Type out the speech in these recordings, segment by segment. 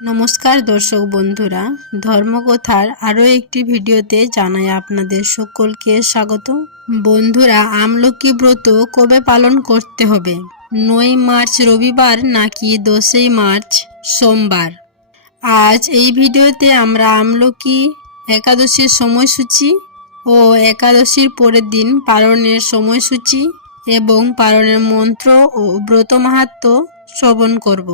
নমস্কার দর্শক বন্ধুরা, ধর্মকথার আরও একটি ভিডিওতে জানাই আপনাদের সকলকে স্বাগত। বন্ধুরা, আমলকি ব্রত কবে পালন করতে হবে? 9 মার্চ রবিবার নাকি 10 মার্চ সোমবার? আজ এই ভিডিওতে আমরা আমলকি একাদশীর সময়সূচি ও একাদশীর পরের দিন পালনের সময়সূচি এবং পালনের মন্ত্র ও ব্রত মাহাত্ম্য শ্রবণ করব।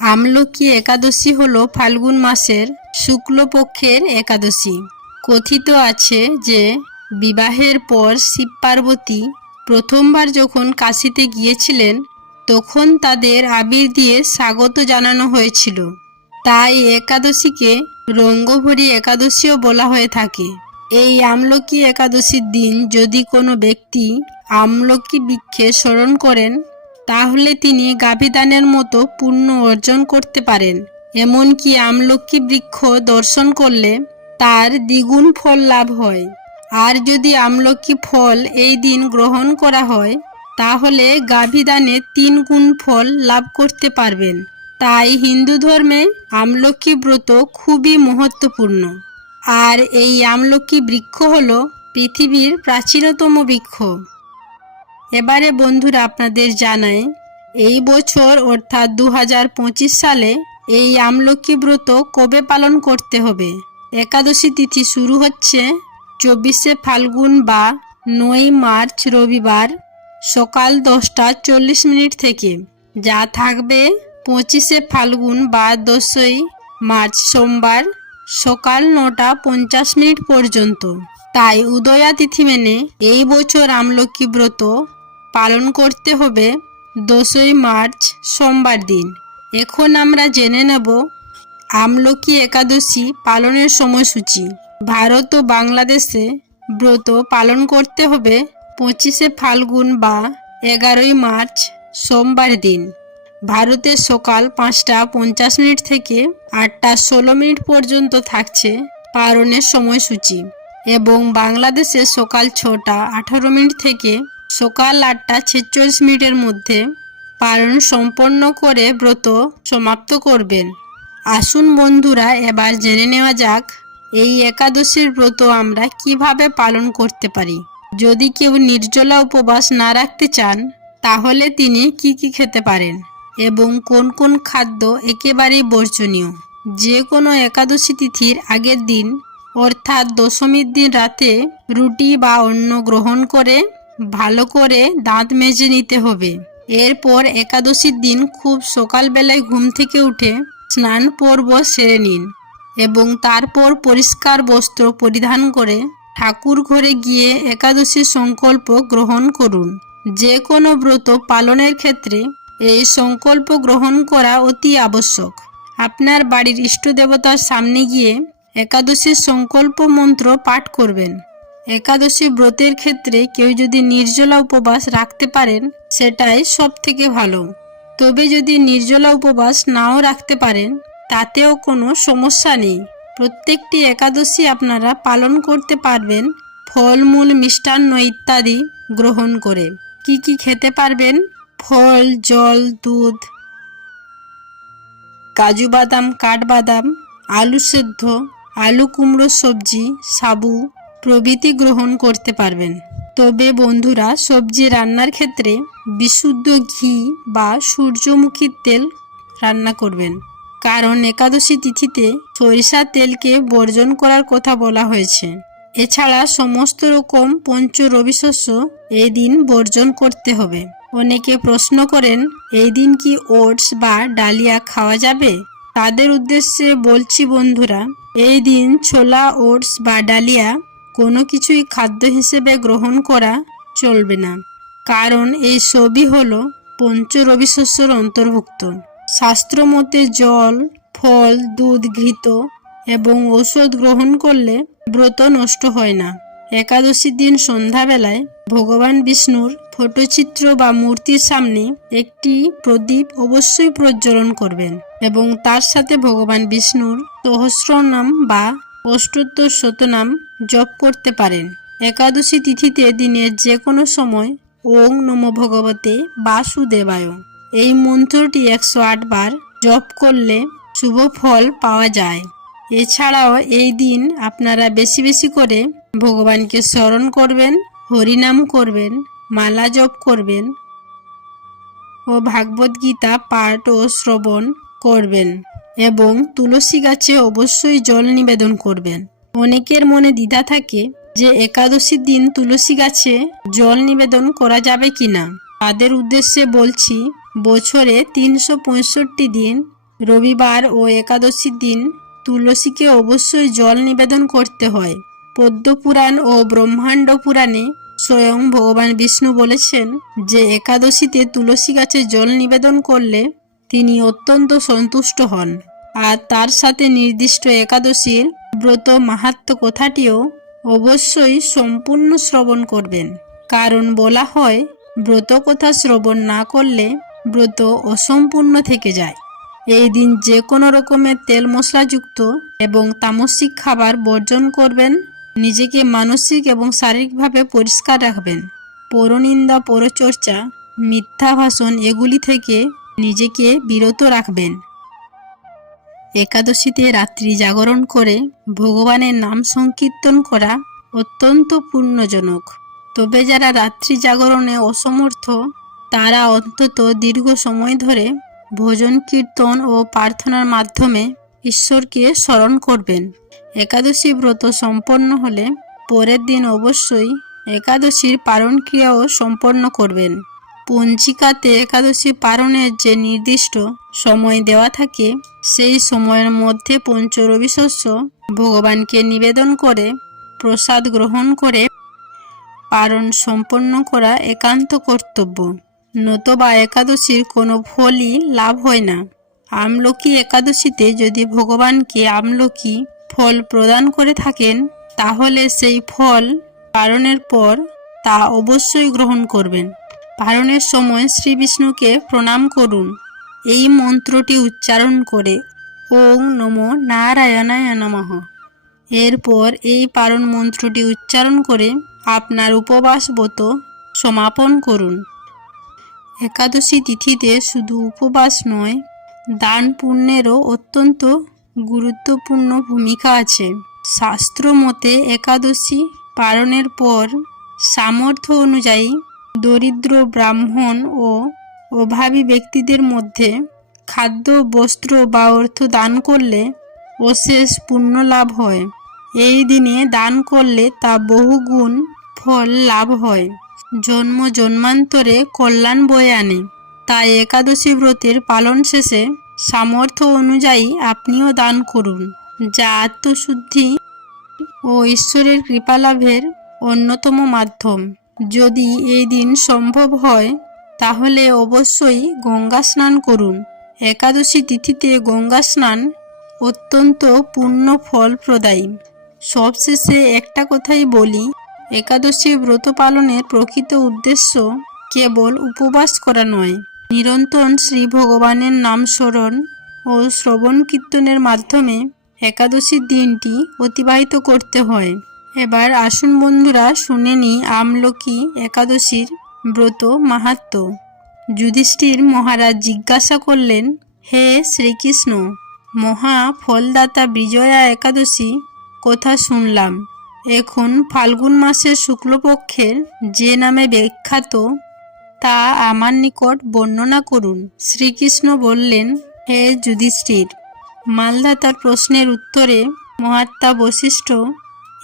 আমলকি একাদশী হলো ফাল্গুন মাসের শুক্লপক্ষের একাদশী। কথিত আছে যে বিবাহের পর শিব পার্বতী প্রথমবার যখন কাশীতে গিয়েছিলেন তখন তাদের আবির দিয়ে স্বাগত জানানো হয়েছিল। তাই একাদশীকে রঙ্গভরী একাদশীও বলা হয়ে থাকে। এই আমলকি একাদশীর দিন যদি কোনো ব্যক্তি আমলকি বৃক্ষে স্মরণ করেন তাহলে তিনি গাভীদানের মতো পুণ্য অর্জন করতে পারেন। এমনকি আমলকি বৃক্ষ দর্শন করলে তার দ্বিগুণ ফল লাভ হয়। আর যদি আমলকি ফল এই দিন গ্রহণ করা হয় তাহলে গাভীদানে 3 গুণ ফল লাভ করতে পারবেন। তাই হিন্দু ধর্মে আমলকি ব্রত খুবই মহত্বপূর্ণ। আর এই আমলকি বৃক্ষ হল পৃথিবীর প্রাচীনতম বৃক্ষ। এবারে বন্ধুরা আপনাদের জানাই, এই বছর অর্থাৎ 2025 সালে এই আমলকি ব্রত কবে পালন করতে হবে। একাদশী তিথি শুরু হচ্ছে 24শে ফাল্গুন বা 9 মার্চ রবিবার সকাল 10টা 40 থেকে, যা থাকবে 25শে ফাল্গুন বা 10ই মার্চ সোমবার সকাল 9টা 50 পর্যন্ত। তাই উদয়া তিথি মেনে এই বছর আমলকি ব্রত পালন করতে হবে 10ই মার্চ সোমবার দিন। এখন আমরা জেনে নেব আমলকি একাদশী পালনের সময়সূচি। ভারত ও বাংলাদেশে ব্রত পালন করতে হবে 25শে ফাল্গুন বা 11ই মার্চ সোমবার দিন। ভারতে সকাল 5টা 50 থেকে 8টা 16 পর্যন্ত থাকছে পালনের সময়সূচি এবং বাংলাদেশে সকাল 6টা 18 থেকে সকাল 8টা 46 মধ্যে পালন সম্পন্ন করে ব্রত সমাপ্ত করবেন। আসুন বন্ধুরা, এবার জেনে নেওয়া যাক এই একাদশীর ব্রত আমরা কিভাবে পালন করতে পারি। যদি কেউ নির্জলা উপবাস না রাখতে চান তাহলে তিনি কি খেতে পারেন এবং কোন কোন খাদ্য একেবারেই বর্জনীয়। যে কোনো একাদশী তিথির আগের দিন অর্থাৎ দশমীর দিন রাতে রুটি বা অন্ন গ্রহণ করে ভালো করে দাঁত মেজে নিতে হবে। এরপর একাদশীর দিন খুব সকালবেলায় ঘুম থেকে উঠে স্নান পর্ব সেরে নিন এবং তারপর পরিষ্কার বস্ত্র পরিধান করে ঠাকুর ঘরে গিয়ে একাদশীর সংকল্প গ্রহণ করুন। যে কোনো ব্রত পালনের ক্ষেত্রে এই সংকল্প গ্রহণ করা অতি আবশ্যক। আপনার বাড়ির ইষ্ট দেবতার সামনে গিয়ে একাদশীর সংকল্প মন্ত্র পাঠ করবেন। একাদশী ব্রতের ক্ষেত্রে কেউ যদি নির্জলা উপবাস রাখতে পারেন সেটাই সব থেকে ভালো। তবে যদি নির্জলা উপবাস নাও রাখতে পারেন তাতেও কোনো সমস্যা নেই। প্রত্যেকটি একাদশী আপনারা পালন করতে পারবেন ফলমূল, মিষ্টান্ন ইত্যাদি গ্রহণ করে। কি খেতে পারবেন? ফল, জল, দুধ, কাজু বাদাম, কাঠবাদাম, আলু সেদ্ধ, আলু কুমড়ো সবজি, সাবু প্রভৃতি গ্রহণ করতে পারবেন। তবে বন্ধুরা, সবজি রান্নার ক্ষেত্রে বিশুদ্ধ ঘি বা সূর্যমুখীর তেল রান্না করবেন, কারণ একাদশী তিথিতে সরিষা তেলকে বর্জন করার কথা বলা হয়েছে। এছাড়া সমস্ত রকম পঞ্চ রবি শস্য এই দিন বর্জন করতে হবে। অনেকে প্রশ্ন করেন, এই দিন কি ওটস বা ডালিয়া খাওয়া যাবে? তাদের উদ্দেশ্যে বলছি বন্ধুরা, এই দিন ছোলা, ওটস বা ডালিয়া কোনো কিছুই খাদ্য হিসেবে গ্রহণ করা চলবে না, কারণ এই সবই হলো পঞ্চ রবি শস্যের অন্তর্ভুক্ত। শাস্ত্র মতে জল, ফল, দুধ, ঘৃত এবং ঔষধ গ্রহণ করলে ব্রত নষ্ট হয় না। একাদশীর দিন সন্ধ্যাবেলায় ভগবান বিষ্ণুর ফটোচিত্র বা মূর্তির সামনে একটি প্রদীপ অবশ্যই প্রজ্বলন করবেন এবং তার সাথে ভগবান বিষ্ণুর সহস্রনাম বা অষ্টোত্তর শতনাম জপ করতে পারেন। একাদশী তিথিতে দিনের যে কোনো সময় ওং নমো ভগবতে বাসুদেবায় এই মন্ত্রটি 108 বার জপ করলে শুভ ফল পাওয়া যায়। এছাড়াও এই দিন আপনারা বেশি বেশি করে ভগবানকে স্মরণ করবেন, হরিনাম করবেন, মালা জপ করবেন ও ভাগবত গীতা পাঠ ও শ্রবণ করবেন এবং তুলসী গাছে অবশ্যই জল নিবেদন করবেন। অনেকের মনে দ্বিধা থাকে যে একাদশীর দিন তুলসী গাছে জল নিবেদন করা যাবে কিনা। তাদের উদ্দেশ্যে বলছি, বছরে 365 দিন রবিবার ও একাদশীর দিন তুলসীকে অবশ্যই জল নিবেদন করতে হয়। পদ্মপুরাণ ও ব্রহ্মাণ্ড পুরাণে স্বয়ং ভগবান বিষ্ণু বলেছেন যে একাদশীতে তুলসী গাছে জল নিবেদন করলে তিনি অত্যন্ত সন্তুষ্ট হন। আর তার সাথে নির্দিষ্ট একাদশীর ব্রত মাহাত্ম্য কথাটিও অবশ্যই সম্পূর্ণ শ্রবণ করবেন। কারণ বলা হয়, ব্রত কথা শ্রবণ না করলে ব্রত অসম্পূর্ণ থেকে যায়। এই দিন যে কোনো রকমের তেল মশলাযুক্ত এবং তামসিক খাবার বর্জন করবেন। নিজেকে মানসিক এবং শারীরিকভাবে পরিষ্কার রাখবেন। পরনিন্দা, পরচর্চা, মিথ্যা ভাষণ এগুলি থেকে নিজেকে বিরত রাখবেন। একাদশীতে রাত্রি জাগরণ করে ভগবানের নাম সংকীর্তন করা অত্যন্ত পুণ্যজনক। তবে যারা রাত্রি জাগরণে অসমর্থ, তারা অন্তত দীর্ঘ সময় ধরে ভজন কীর্তন ও প্রার্থনার মাধ্যমে ঈশ্বরকে স্মরণ করবেন। একাদশী ব্রত সম্পন্ন হলে পরের দিন অবশ্যই একাদশীর পারণ ক্রিয়াও সম্পন্ন করবেন। পঞ্জিকাতে একাদশী পারণের যে নির্দিষ্ট সময় দেওয়া থাকে, সেই সময়ের মধ্যে পঞ্চরবি শস্য ভগবানকে নিবেদন করে প্রসাদ গ্রহণ করে পারণ সম্পন্ন করা একান্ত কর্তব্য। নতুবা একাদশীর কোনো ফলই লাভ হয় না। আমলকি একাদশীতে যদি ভগবানকে আমলকি ফল প্রদান করে থাকেন, তাহলে সেই ফল পারণের পর তা অবশ্যই গ্রহণ করবেন। পারণের সময় শ্রী বিষ্ণুকে প্রণাম করুন। এই মন্ত্রটি উচ্চারণ করে ওং নমো নারায়ণায় নমঃ। এরপর এই পারণ মন্ত্রটি উচ্চারণ করে আপনার উপবাস ব্রত সমাপন করুন। একাদশী তিথিতে শুধু উপবাস নয়, দান পুণ্যেরও অত্যন্ত গুরুত্বপূর্ণ ভূমিকা আছে। শাস্ত্র মতে একাদশী পালনের পর সামর্থ্য অনুযায়ী দরিদ্র, ব্রাহ্মণ ও অভাবী ব্যক্তিদের মধ্যে খাদ্য, বস্ত্র বা অর্থ দান করলে অশেষ পুণ্য লাভ হয়। এই দিনে দান করলে তা বহুগুণ ফল লাভ হয়, জন্ম জন্মান্তরে কল্যাণ বয়ে আনে। তাই একাদশী ব্রতের পালন শেষে সামর্থ্য অনুযায়ী আপনিও দান করুন, যা আত্মশুদ্ধি ও ঈশ্বরের কৃপা লাভের অন্যতম মাধ্যম। যদি এই দিন সম্ভব হয় তাহলে অবশ্যই গঙ্গা স্নান করুন। একাদশী তিথিতে গঙ্গা স্নান অত্যন্ত পুণ্য ফলপ্রদায়ী। সবশেষে একটা কথাই বলি, একাদশী ব্রত পালনের প্রকৃত উদ্দেশ্য কেবল উপবাস করা নয়, নিরন্তর শ্রী ভগবানের নাম স্মরণ ও শ্রবণ কীর্তনের মাধ্যমে একাদশীর দিনটি অতিবাহিত করতে হয়। এবার আসুন বন্ধুরা, শুনে নিই আমলকি একাদশীর ব্রত মাহাত্ম্য। যুধিষ্ঠির মহারাজ জিজ্ঞাসা করলেন, হে শ্রীকৃষ্ণ, মহা ফলদাতা বিজয়া একাদশী কথা শুনলাম। এখন ফাল্গুন মাসের শুক্লপক্ষের যে নামে বিখ্যাত, তা আমার নিকট বর্ণনা করুন। শ্রীকৃষ্ণ বললেন, হে যুধিষ্ঠির, মালধাতার প্রশ্নের উত্তরে মহাত্মা বশিষ্ঠ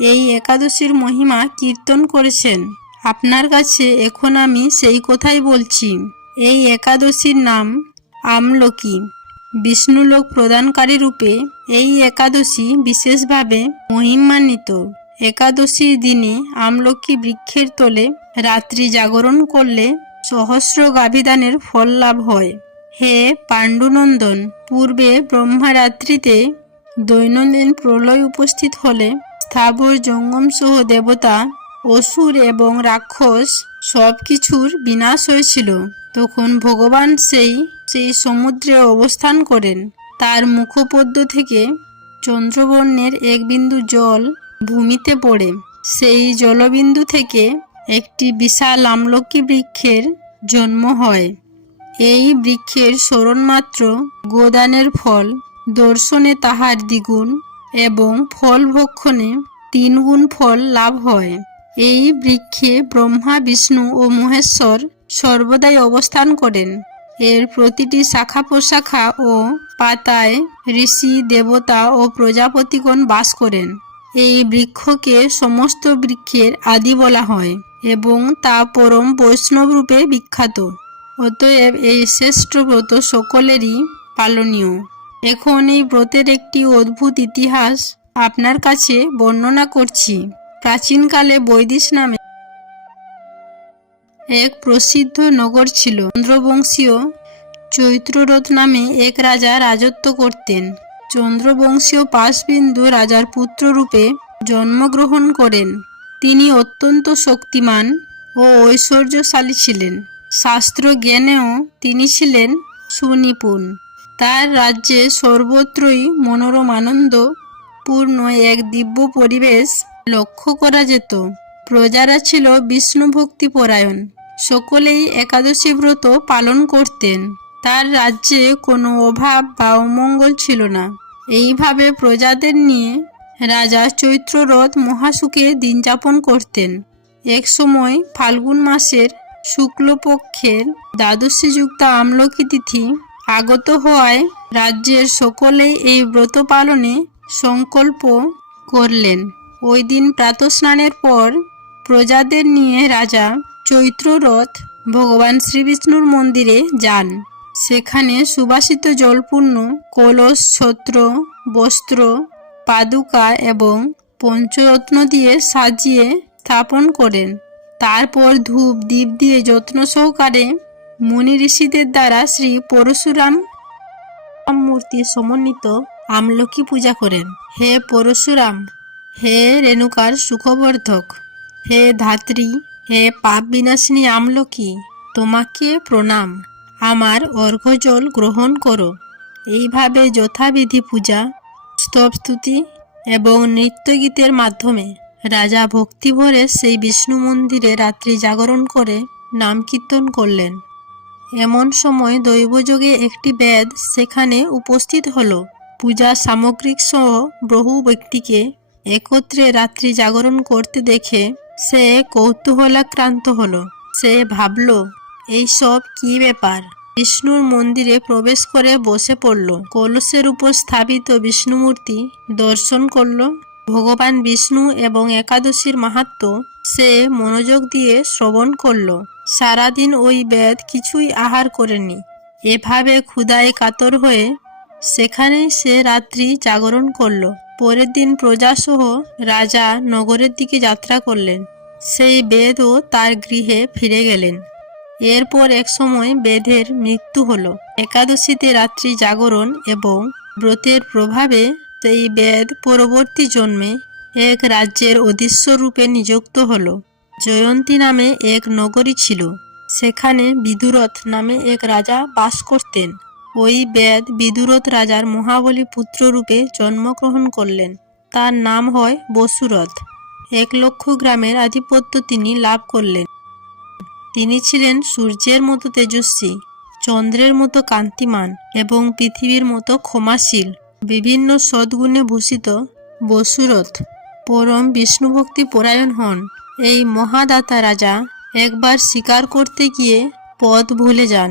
এই একাদশীর মহিমা কীর্তন করেছেন। আপনার কাছে এখন আমি সেই কথাই বলছি। এই একাদশীর নাম আমলকি। বিষ্ণুলোক প্রদানকারী রূপে এই একাদশী বিশেষভাবে মহিমান্বিত। একাদশীর দিনে আমলকি বৃক্ষের তলে রাত্রি জাগরণ করলে সহস্র গাভীদানের ফল লাভ হয়। হে পাণ্ডুনন্দন, পূর্বে ব্রহ্মা রাত্রিতে দৈনন্দিন প্রলয় উপস্থিত হলে স্থাবর জঙ্গম সহ দেবতা, অসুর এবং রাক্ষস সব কিছুর বিনাশ হয়েছিল। তখন ভগবান সেই সমুদ্রে অবস্থান করেন। তার মুখপদ্ম থেকে চন্দ্রবর্ণের এক বিন্দু জল ভূমিতে পড়ে। সেই জলবিন্দু থেকে একটি বিশাল আমলকি বৃক্ষের জন্ম হয়। এই বৃক্ষের স্মরণ মাত্র গোদানের ফল দর্শনে তাহার দ্বিগুণ এবং ফল ভক্ষণে 3 গুণ ফল লাভ হয়। এই বৃক্ষে ব্রহ্মা, বিষ্ণু ও মহেশ্বর সর্বদাই অবস্থান করেন। এর প্রতিটি শাখা প্রশাখা ও পাতায় ঋষি, দেবতা ও প্রজাপতিগণ বাস করেন। এই বৃক্ষকে সমস্ত বৃক্ষের আদি বলা হয় এবং তা পরম বৈষ্ণব রূপে বিখ্যাত। অতএব এই শ্রেষ্ঠ ব্রত সকলেরই পালনীয়। এখন এই ব্রতের একটি অদ্ভুত ইতিহাস আপনার কাছে বর্ণনা করছি। প্রাচীনকালে বৈদিশ নামে এক প্রসিদ্ধ নগর ছিল। চন্দ্রবংশীয় চৈত্ররথ নামে এক রাজা রাজত্ব করতেন। চন্দ্রবংশীয় পাশবিন্দু রাজার পুত্ররূপে জন্মগ্রহণ করেন। তিনি অত্যন্ত শক্তিমান ও ঐশ্বর্যশালী ছিলেন। শাস্ত্র জ্ঞানেও তিনি ছিলেন সুনিপুণ। তার রাজ্যে সর্বত্রই মনোরম আনন্দ পূর্ণ এক দিব্য পরিবেশ লক্ষ্য করা যেত। প্রজারা ছিল বিষ্ণু ভক্তি পরায়ণ। সকলেই একাদশী ব্রত পালন করতেন। তার রাজ্যে কোনো অভাব বা অমঙ্গল ছিল না। এইভাবে প্রজাদের নিয়ে রাজা চৈত্ররথ মহাসুখে দিন যাপন করতেন। এক সময় ফাল্গুন মাসের শুক্লপক্ষের দ্বাদশীযুক্ত আমলকি তিথি আগত হওয়ায় রাজ্যের সকলেই এই ব্রত পালনে সংকল্প করলেন। ওই দিন প্রাতঃস্নানের পর প্রজাদের নিয়ে রাজা চৈত্ররথ ভগবান শ্রীবিষ্ণুর মন্দিরে যান। সেখানে সুবাসিত জলপূর্ণ কলস, ছত্র, বস্ত্র, পাদুকা এবং পঞ্চরত্ন দিয়ে সাজিয়ে স্থাপন করেন। তারপর ধূপ দীপ দিয়ে যত্ন সহকারে মুনি ঋষিদের দ্বারা শ্রী পরশুরাম মূর্তি সমন্বিত আমলকি পূজা করেন। হে পরশুরাম, হে রেণুকার সুখবর্ধক, হে ধাত্রী, হে পাপ বিনাশিনী আমলকি, তোমাকে প্রণাম। আমার অর্ঘ্যজল গ্রহণ করো। এইভাবে যথাবিধি পূজা, স্তবস্তুতি এবং নৃত্যগীতের মাধ্যমে রাজা ভক্তিভরে সেই বিষ্ণু মন্দিরে রাত্রি জাগরণ করে নাম কীর্তন করলেন। এমন সময় দৈবযোগে একটি বেদ সেখানে উপস্থিত হল। পূজা সামগ্রিক সহ বহু ব্যক্তিকে একত্রে রাত্রি জাগরণ করতে দেখে সে কৌতূহলাক্রান্ত হল। সে ভাবল, এইসব কি ব্যাপার? বিষ্ণুর মন্দিরে প্রবেশ করে বসে পড়ল। কলসের উপর স্থাপিত বিষ্ণুমূর্তি দর্শন করল। ভগবান বিষ্ণু এবং একাদশীর মাহাত্ম্য সে মনোযোগ দিয়ে শ্রবণ করল। সারাদিন ওই বেদ কিছুই আহার করেনি। এভাবে ক্ষুধায় কাতর হয়ে সেখানেই সে রাত্রি জাগরণ করল। পরের দিন প্রজাসহ রাজা নগরের দিকে যাত্রা করলেন। সেই বেদও তার গৃহে ফিরে গেলেন। এরপর এক সময় বেদের মৃত্যু হল। একাদশীতে রাত্রি জাগরণ এবং ব্রতের প্রভাবে সেই বেদ পরবর্তী জন্মে এক রাজ্যের অধীশ্বর রূপে নিযুক্ত হল। জয়ন্তী নামে এক নগরী ছিল। সেখানে বিদুরথ নামে এক রাজা বাস করতেন। ওই বেদ বিদুরথ রাজার মহাবলী পুত্র রূপে জন্মগ্রহণ করলেন। তার নাম হয় বসুরথ। 1,00,000 গ্রামের আধিপত্য তিনি লাভ করলেন। তিনি ছিলেন সূর্যের মতো তেজস্বী, চন্দ্রের মতো কান্তিমান এবং পৃথিবীর মতো ক্ষমাশীল। বিভিন্ন সদ্গুণে ভূষিত বসুরথ পরম বিষ্ণুভক্তি পরায়ণ হন। এই মহাদাতা রাজা একবার শিকার করতে গিয়ে পথ ভুলে যান।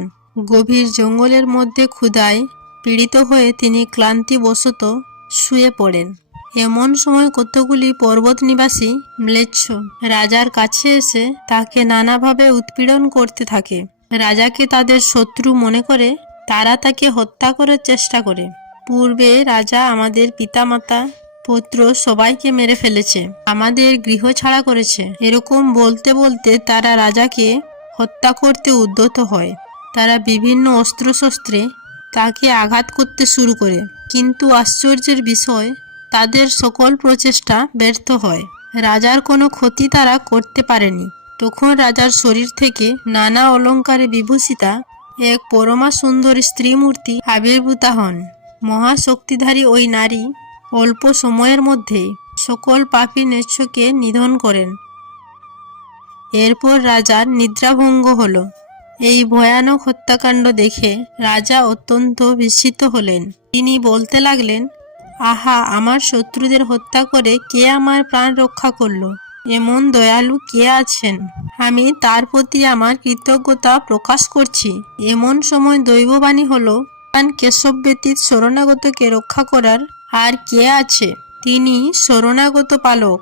গভীর জঙ্গলের মধ্যে ক্ষুধায় পীড়িত হয়ে তিনি ক্লান্তিবশত শুয়ে পড়েন। এমন সময় কতগুলি পর্বত নিবাসী ম্লেচ্ছ রাজার কাছে এসে তাকে নানাভাবে উৎপীড়ন করতে থাকে। রাজাকে তাদের শত্রু মনে করে তারা তাকে হত্যা করার চেষ্টা করে। পূর্বে রাজা আমাদের পিতামাতা পুত্র সবাইকে মেরে ফেলেছে, আমাদের গৃহ ছাড়া করেছে, এরকম বলতে বলতে তারা রাজাকে হত্যা করতে উদ্যত হয়। তারা বিভিন্ন অস্ত্রশস্ত্রে তাকে আঘাত করতে শুরু করে, কিন্তু আশ্চর্যের বিষয় তাদের সকল প্রচেষ্টা ব্যর্থ হয়। রাজার কোনো ক্ষতি তারা করতে পারেনি। তখন রাজার শরীর থেকে নানা অলঙ্কারে বিভূষিতা এক পরমা সুন্দর স্ত্রী মূর্তি আবির্ভূতা হন। মহাশক্তিধারী ওই নারী অল্প সময়ের মধ্যেই সকল পাপী নেচ্ছকে নিধন করেন। এরপর রাজার নিদ্রাভঙ্গ হল এই ভয়ানক হত্যাকাণ্ড দেখে রাজা অত্যন্ত বিস্মিত হলেন। তিনি বলতে লাগলেন, আহা, আমার শত্রুদের হত্যা করে কে আমার প্রাণ রক্ষা করলো? এমন দয়ালু কে আছেন? আমি তার প্রতি আমার কৃতজ্ঞতা প্রকাশ করছি। এমন সময় দৈববাণী হলো, ভগবান কেশব ব্যতীত শরণাগতকে রক্ষা করার আর কে আছে? তিনি শরণাগত পালক।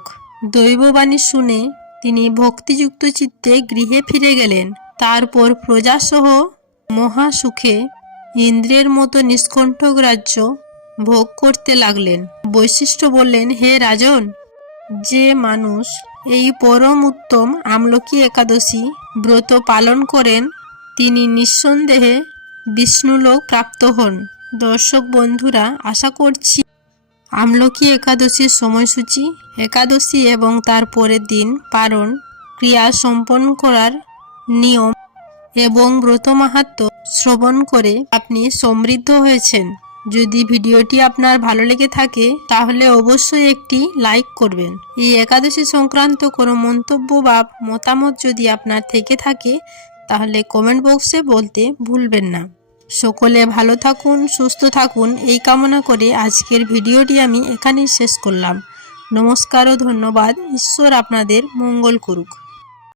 দৈববাণী শুনে তিনি ভক্তিযুক্ত চিত্তে গৃহে ফিরে গেলেন। তারপর প্রজাসহ মহা সুখে ইন্দ্রের মতো নিষ্কণ্ঠক রাজ্য ভোগ করতে লাগলেন। বৈশিষ্ট্য বললেন, হে রাজন, যে মানুষ এই পরম উত্তম আমলকি একাদশী ব্রত পালন করেন তিনি নিঃসন্দেহে বিষ্ণুলোক প্রাপ্ত হন। দর্শক বন্ধুরা, আশা করছি আমলকি একাদশীর সময়সূচি, একাদশী এবং তার পরের দিন পালন ক্রিয়া সম্পন্ন করার নিয়ম এবং ব্রত মাহাত্ম্য শ্রবণ করে আপনি সমৃদ্ধ হয়েছেন। যদি ভিডিওটি আপনার ভালো লেগে থাকে তাহলে অবশ্যই একটি লাইক করবেন। এই একাদশী সংক্রান্ত কোনো মন্তব্য বা মতামত যদি আপনার থেকে থাকে তাহলে কমেন্ট বক্সে বলতে ভুলবেন না। সকলে ভালো থাকুন, সুস্থ থাকুন এই কামনা করে আজকের ভিডিওটি আমি এখানেই শেষ করলাম। নমস্কার ও ধন্যবাদ। ঈশ্বর আপনাদের মঙ্গল করুক।